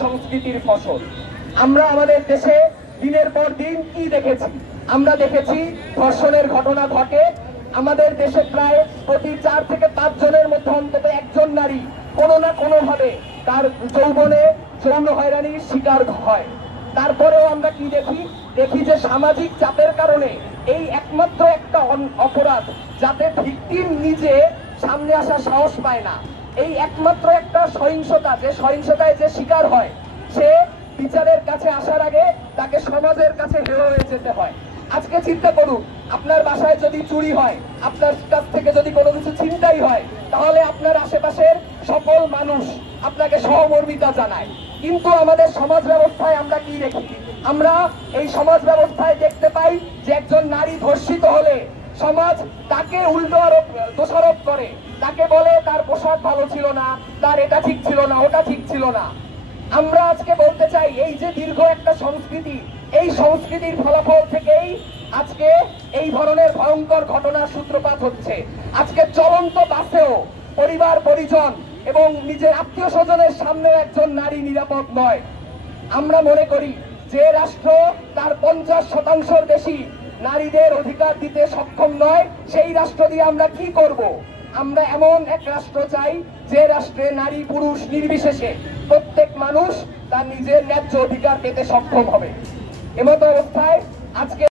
সংস্কৃতির ফসল। আমরা আমাদের দেশে দিনের পর দিন কি দেখেছি? আমরা দেখেছি ধর্ষণের ঘটনা ঘটে। আমাদের দেশে প্রায় প্রতি 4 থেকে 5 জনের মধ্যে অন্তত একজন নারী কোনো না কোনো ভাবে তার যৌবনে যৌন হয়রানির শিকার হয়। তারপরেও আমরা কি দেখি যে সামাজিক চাপের কারণে এই একমাত্র একটা অপরাধ যাতে ভিকটিম নিজে সামনে আসার সাহস পায় না, এই একমাত্র একটা সহিংসতা, যে সহিংসতায় যে শিকার হয় সে বিচারের কাছে আসার আগে তাকে সমাজের কাছে হেয় হয়ে যেতে হয়। আজকে চিন্তা করুন, আপনার বাসায় যদি চুরি হয়, আপনার কাছ থেকে যদি কোনো কিছু ছিনতাই হয়, তাহলে আপনার আশেপাশের সকল মানুষ আপনাকে সহমর্মিতা জানায়। কিন্তু আমাদের সমাজ ব্যবস্থায় আমরা কি দেখি? আমরা এই সমাজ ব্যবস্থায় দেখতে পাই যে একজন নারী ধর্ষিত হলে সমাজ তাকে উল্টো দোষারোপ করে, তাকে বলে তার পোশাক ভালো ছিল না, তার এটা ঠিক ছিল না, ওটা ঠিক ছিল না। আমরা আজকে বলতে চাই এই যে দীর্ঘ একটা সংস্কৃতি, এই সংস্কৃতির ফলাফল থেকেই আজকে এই ধরনের ভয়ঙ্কর ঘটনার সূত্রপাত হচ্ছে। আজকে চলন্ত বাসেও পরিবার পরিজন এবং নিজের আত্মীয় স্বজনের সামনে একজন নারী নিরাপদ নয়। আমরা মনে করি যে রাষ্ট্র তার 50% বেশি নারীদের অধিকার দিতে সক্ষম নয়, সেই রাষ্ট্র দিয়ে আমরা কি করব? আমরা এমন এক রাষ্ট্র চাই যে রাষ্ট্রে নারী পুরুষ নির্বিশেষে প্রত্যেক মানুষ তার নিজের ন্যায্য অধিকার পেতে সক্ষম হবে। এমত অবস্থায় আজকে